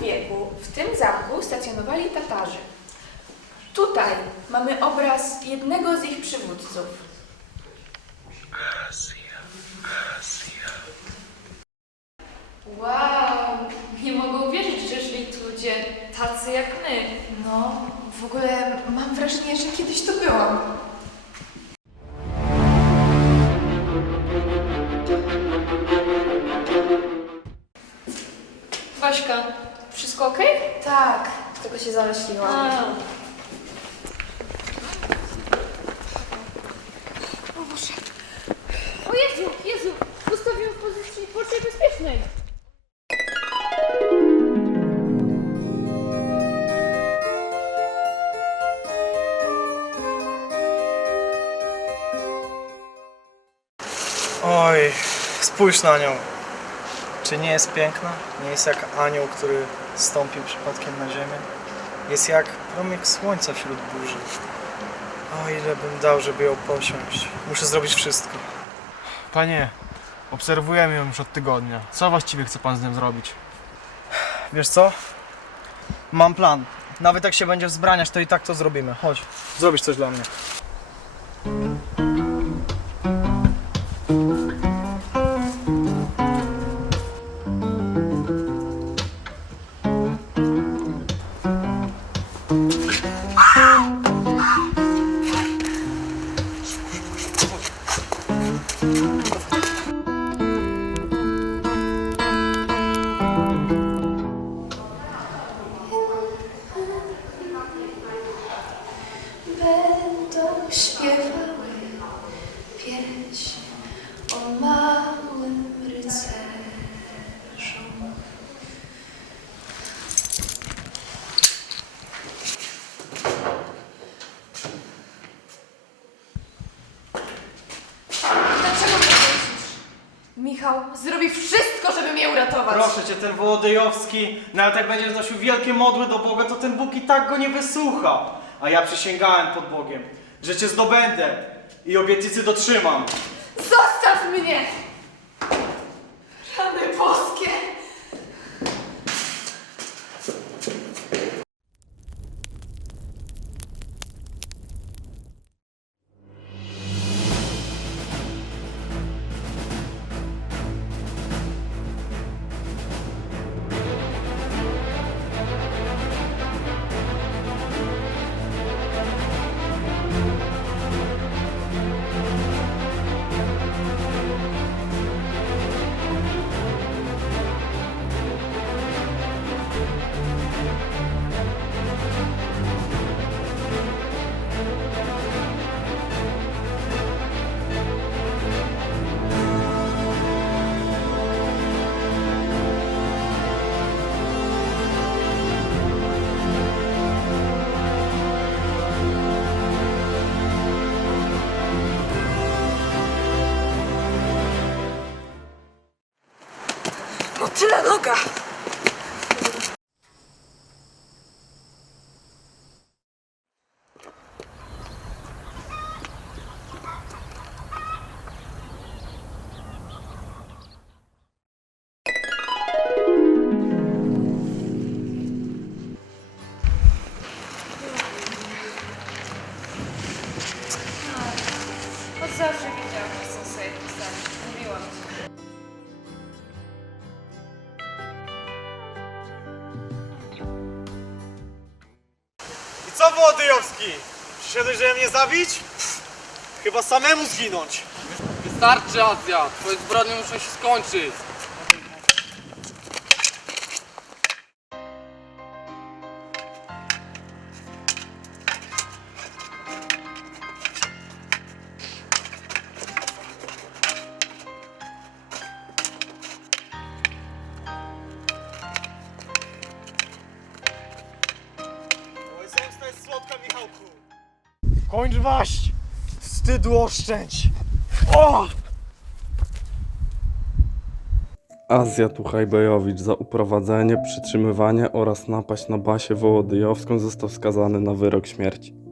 wieku w tym zamku stacjonowali Tatarzy. Tutaj mamy obraz jednego z ich przywódców. Wow, nie mogę uwierzyć, że żyli tu ludzie tacy jak my. No, w ogóle mam wrażenie, że kiedyś tu byłam. Waśka, wszystko ok? Tak, tylko się zamyśliłam. O Jezu, Jezu, ustawiłem w pozycji poczty bezpiecznej. Oj, spójrz na nią. Czy nie jest piękna? Nie jest jak anioł, który stąpił przypadkiem na ziemię? Jest jak promyk słońca wśród burzy. O, ile bym dał, żeby ją posiąść. Muszę zrobić wszystko. Panie, obserwujemy ją już od tygodnia. Co właściwie chce pan z nią zrobić? Wiesz co? Mam plan. Nawet jak się będzie wzbraniać, to i tak to zrobimy. Chodź, zrobisz coś dla mnie. Michał zrobi wszystko, żeby mnie uratować. Proszę cię, ten Wołodyjowski, nawet jak będzie znosił wielkie modły do Boga, to ten Bóg i tak go nie wysłucha. A ja przysięgałem pod Bogiem, że cię zdobędę i obietnicy dotrzymam. Zostaw mnie! Tyle noga! Od zawsze wiedziałam, że są sobie pisać. Mówiłam. Co Wołodyjowski? Przyszedłeś, żeby mnie zabić? Pff, Chyba samemu zginąć. Wystarczy Azja, twoje zbrodnie muszą się skończyć. Michałku. Kończ waść! Wstydu oszczędź! O! Azja Tuchajbejowicz za uprowadzenie, przytrzymywanie oraz napaść na Basię Wołodyjowską został skazany na wyrok śmierci.